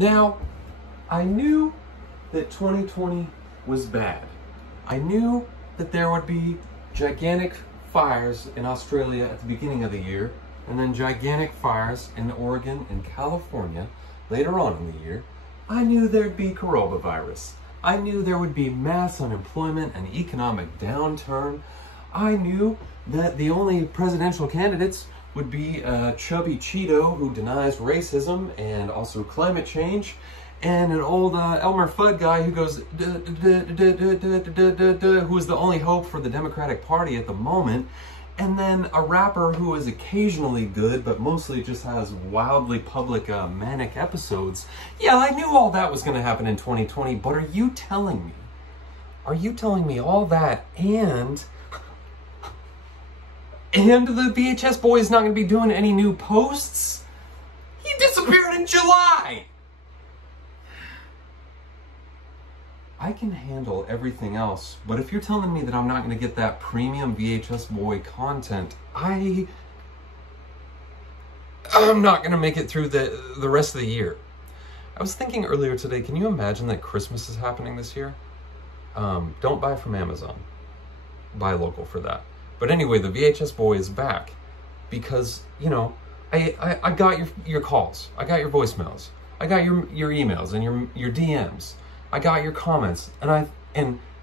Now, I knew that 2020 was bad. I knew that there would be gigantic fires in Australia at the beginning of the year, and then gigantic fires in Oregon and California later on in the year. I knew there'd be coronavirus. I knew there would be mass unemployment and economic downturn. I knew that the only presidential candidates would be a chubby Cheeto who denies racism and also climate change, and an old Elmer Fudd guy who goes, who is the only hope for the Democratic Party at the moment, and then a rapper who is occasionally good, but mostly just has wildly public manic episodes. Yeah, I knew all that was going to happen in 2020, but are you telling me all that and the VHS boy is not going to be doing any new posts? He disappeared in July! I can handle everything else, but if you're telling me that I'm not going to get that premium VHS boy content, I'm not going to make it through the rest of the year. I was thinking earlier today, can you imagine that Christmas is happening this year? Don't buy from Amazon. Buy local for that. But anyway, the VHS boy is back because, you know, I got your calls. I got your voicemails. I got your emails and your DMs. I got your comments, and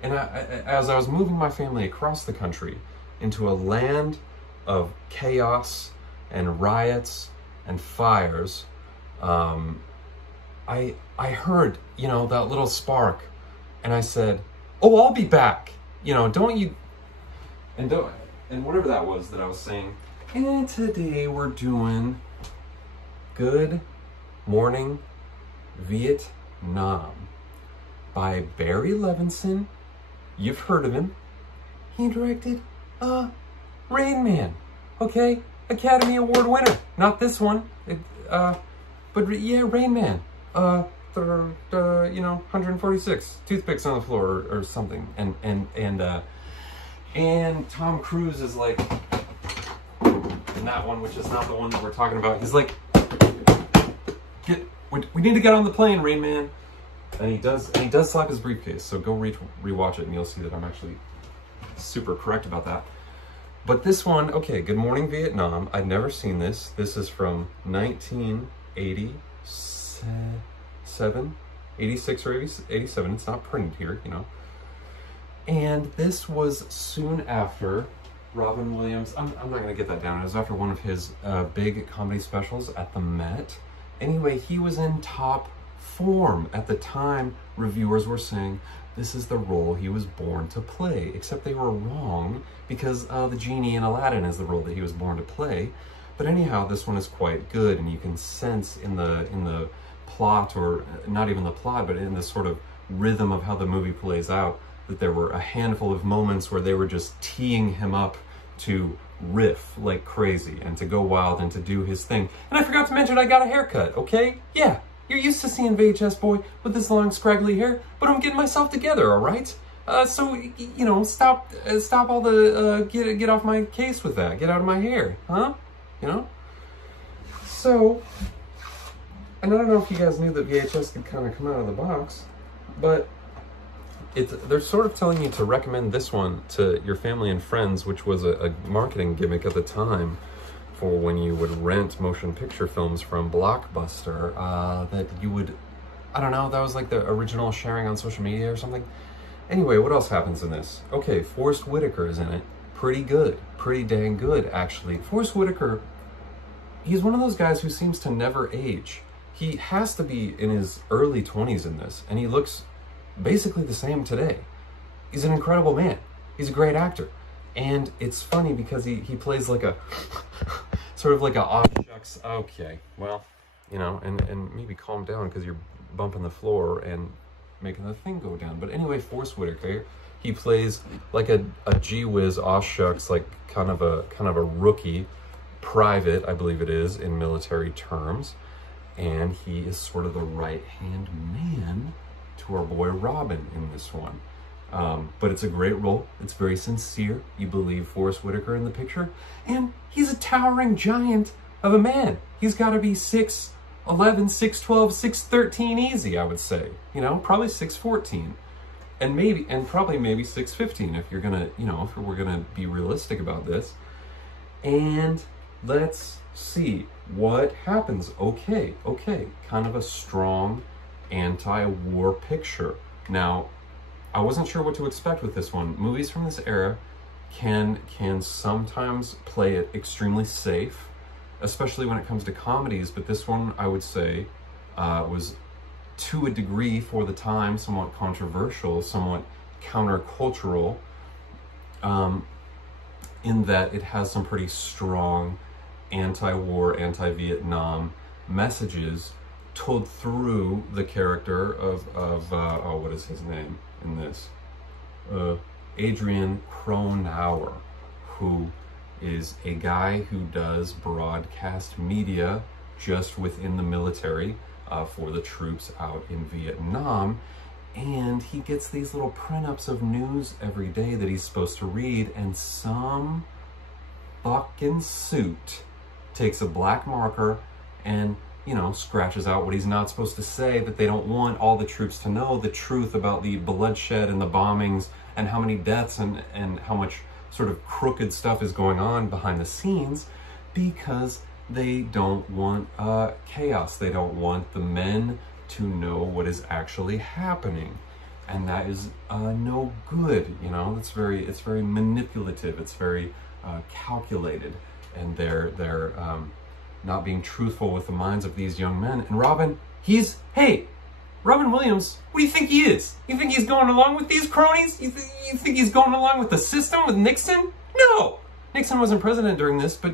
as I was moving my family across the country into a land of chaos and riots and fires, I heard, you know, that little spark, and I said, "Oh, I'll be back." You know, and whatever that was that I was saying. And today we're doing Good Morning Vietnam by Barry Levinson. You've heard of him. He directed Rain Man. Okay? Academy Award winner. Not this one. But yeah, Rain Man. You know, 146 toothpicks on the floor or something. And Tom Cruise is like, in that one, which is not the one that we're talking about, he's like, we need to get on the plane, Rain Man. And he does slap his briefcase, so go rewatch it and you'll see that I'm actually super correct about that. But this one, okay, Good Morning Vietnam, I'd never seen this. This is from 1987, 86 or 87, it's not printed here, you know. And this was soon after Robin Williams, I'm not going to get that down, it was after one of his big comedy specials at the Met. Anyway, he was in top form. At the time, reviewers were saying this is the role he was born to play, except they were wrong because the genie in Aladdin is the role that he was born to play. But anyhow, this one is quite good, and you can sense in the plot, or not even the plot, but in the sort of rhythm of how the movie plays out, that there were a handful of moments where they were just teeing him up to riff like crazy and to go wild and to do his thing. And I forgot to mention I got a haircut, okay? Yeah. You're used to seeing VHS boy with this long scraggly hair, but I'm getting myself together, all right? So, you know, stop all the, get off my case with that. Get out of my hair, huh? You know? So, and I don't know if you guys knew that VHS could kind of come out of the box, but they're sort of telling you to recommend this one to your family and friends, which was a marketing gimmick at the time, for when you would rent motion picture films from Blockbuster, that you would, I don't know, that was like the original sharing on social media or something. Anyway, what else happens in this? Okay, Forrest Whitaker is in it. Pretty good. Pretty dang good, actually. Forrest Whitaker, he's one of those guys who seems to never age. He has to be in his early 20s in this, and he looks basically the same today. He's an incredible man. He's a great actor. And it's funny because he plays like a, sort of like a, oh shucks, okay, well, you know, and maybe calm down because you're bumping the floor and making the thing go down. But anyway, Forrest Whitaker, he plays like a gee whiz, aw shucks, like kind of a rookie private, I believe it is, in military terms. And he is sort of the right-hand man to our boy Robin in this one. But it's a great role. It's very sincere. You believe Forrest Whitaker in the picture. And he's a towering giant of a man. He's got to be 6'11", 11, 612, 613 easy, I would say. You know, probably 614. And probably maybe 615 if you're gonna, you know, if we're gonna be realistic about this. And let's see what happens. Okay, kind of a strong anti-war picture. Now, I wasn't sure what to expect with this one. Movies from this era can sometimes play it extremely safe, especially when it comes to comedies, but this one, I would say, was, to a degree for the time, somewhat controversial, somewhat countercultural, in that it has some pretty strong anti-war, anti-Vietnam messages told through the character of oh, what is his name in this? Adrian Cronauer, who is a guy who does broadcast media just within the military for the troops out in Vietnam. And he gets these little print-ups of news every day that he's supposed to read, and some fucking suit takes a black marker and, you know, scratches out what he's not supposed to say, that they don't want all the troops to know the truth about the bloodshed and the bombings and how many deaths and how much sort of crooked stuff is going on behind the scenes, because they don't want chaos. They don't want the men to know what is actually happening, and that is no good. You know, it's very manipulative. It's very calculated, and they're not being truthful with the minds of these young men. And Robin, Robin Williams, what do you think he is? You think he's going along with these cronies? You think he's going along with the system, with Nixon? No! Nixon wasn't president during this, but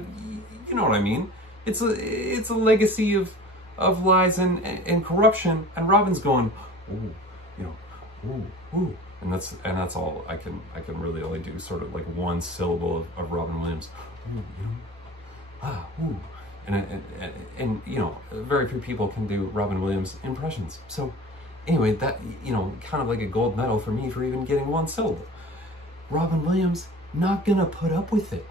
you know what I mean. It's a legacy of lies and corruption, and Robin's going, ooh, you know, ooh. And that's all I can really only do, sort of like one syllable of Robin Williams. Ooh, you know, ooh. And you know, very few people can do Robin Williams impressions. So anyway, that, you know, kind of like a gold medal for me for even getting one syllable. Robin Williams not gonna put up with it.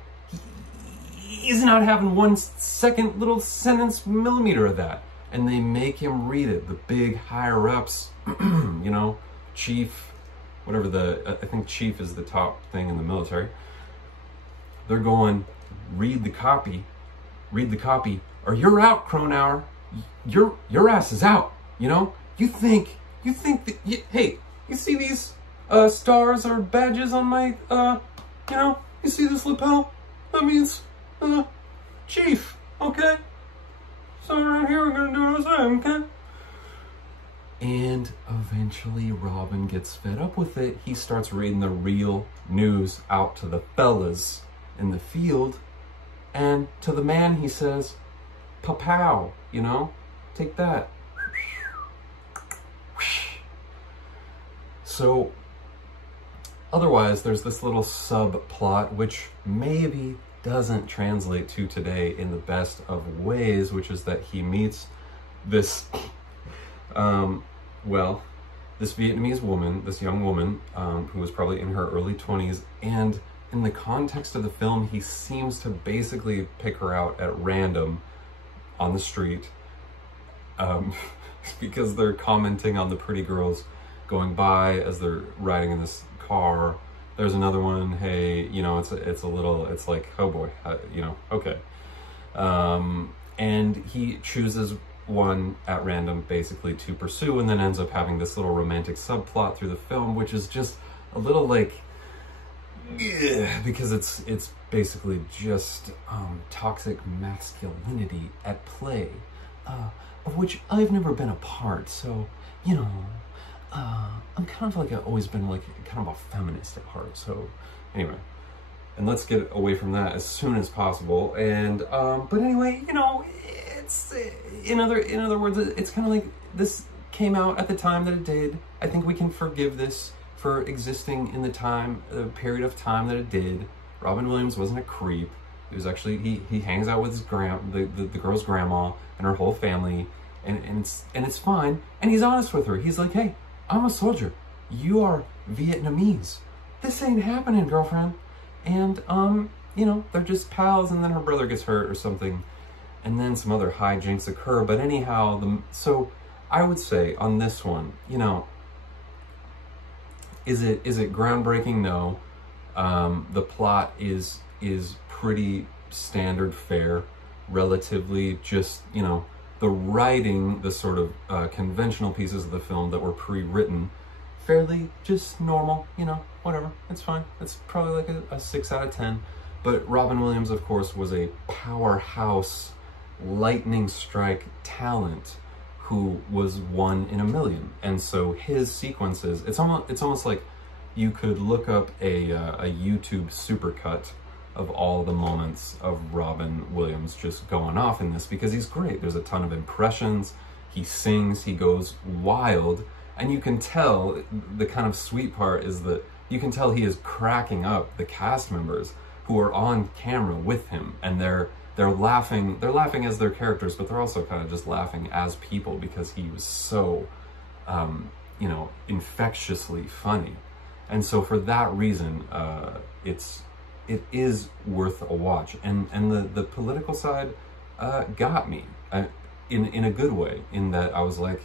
He's not having 1 second little sentence millimeter of that. And they make him read it. The big higher ups, you know, chief, whatever I think chief is the top thing in the military. They're going, read the copy, or you're out, Cronauer. Your ass is out, you know? You think that, hey, you see these stars or badges on my, you know, you see this lapel? That means, chief, okay? So right here, we're gonna do what I say, okay? And eventually Robin gets fed up with it. He starts reading the real news out to the fellas in the field. And to the man, he says, "Pa-pow," you know? Take that. So, otherwise, there's this little subplot, which maybe doesn't translate to today in the best of ways, which is that he meets this, this Vietnamese woman, this young woman, who was probably in her early 20s, and in the context of the film, he seems to basically pick her out at random on the street, because they're commenting on the pretty girls going by as they're riding in this car. There's another one, hey, you know, it's like, oh boy, you know, okay. And he chooses one at random basically to pursue, and then ends up having this little romantic subplot through the film, which is just a little like, because it's basically just toxic masculinity at play, of which I've never been a part, so, you know, I'm kind of like, I've always been like kind of a feminist at heart. So anyway, and let's get away from that as soon as possible. And but anyway, you know, it's in other words, it's kind of like this came out at the time that it did. I think we can forgive this for existing in the period of time that it did. Robin Williams wasn't a creep. He was actually, he hangs out with his the girl's grandma and her whole family, and it's fine. And he's honest with her. He's like, hey, I'm a soldier. You are Vietnamese. This ain't happening, girlfriend. And, you know, they're just pals, and then her brother gets hurt or something. and then some other hijinks occur. But anyhow, so I would say on this one, you know, is it groundbreaking? No. The plot is pretty standard fare, relatively. Just, you know, the writing, the sort of conventional pieces of the film that were pre-written, fairly just normal, you know, whatever, it's fine. It's probably like a 6 out of 10. But Robin Williams, of course, was a powerhouse, lightning strike talent who was 1 in a million. And so his sequences, it's almost like you could look up a YouTube supercut of all the moments of Robin Williams just going off in this, because he's great. There's a ton of impressions, he sings, he goes wild, and you can tell, the kind of sweet part is that you can tell he is cracking up the cast members who are on camera with him, and they're laughing as their characters, but they're also kind of just laughing as people because he was so, you know, infectiously funny. And so for that reason, it is worth a watch. And the political side got me in a good way, in that I was like,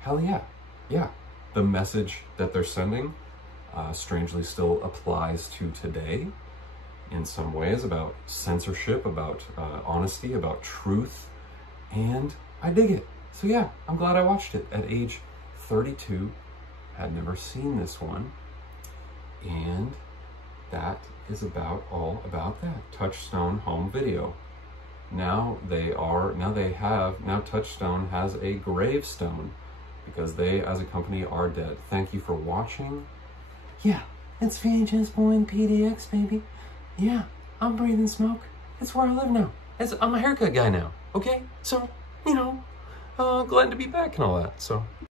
hell yeah, yeah. The message that they're sending strangely still applies to today in some ways, about censorship, about honesty, about truth, and I dig it. So yeah, I'm glad I watched it at age 32. Had never seen this one, and that is about all about that. Touchstone Home Video. Now Touchstone has a gravestone, because they as a company are dead. Thank you for watching. Yeah, it's VHS Boy PDX, baby. Yeah, I'm breathing smoke. It's where I live now. I'm a haircut guy now, okay? So, you know, glad to be back and all that, so.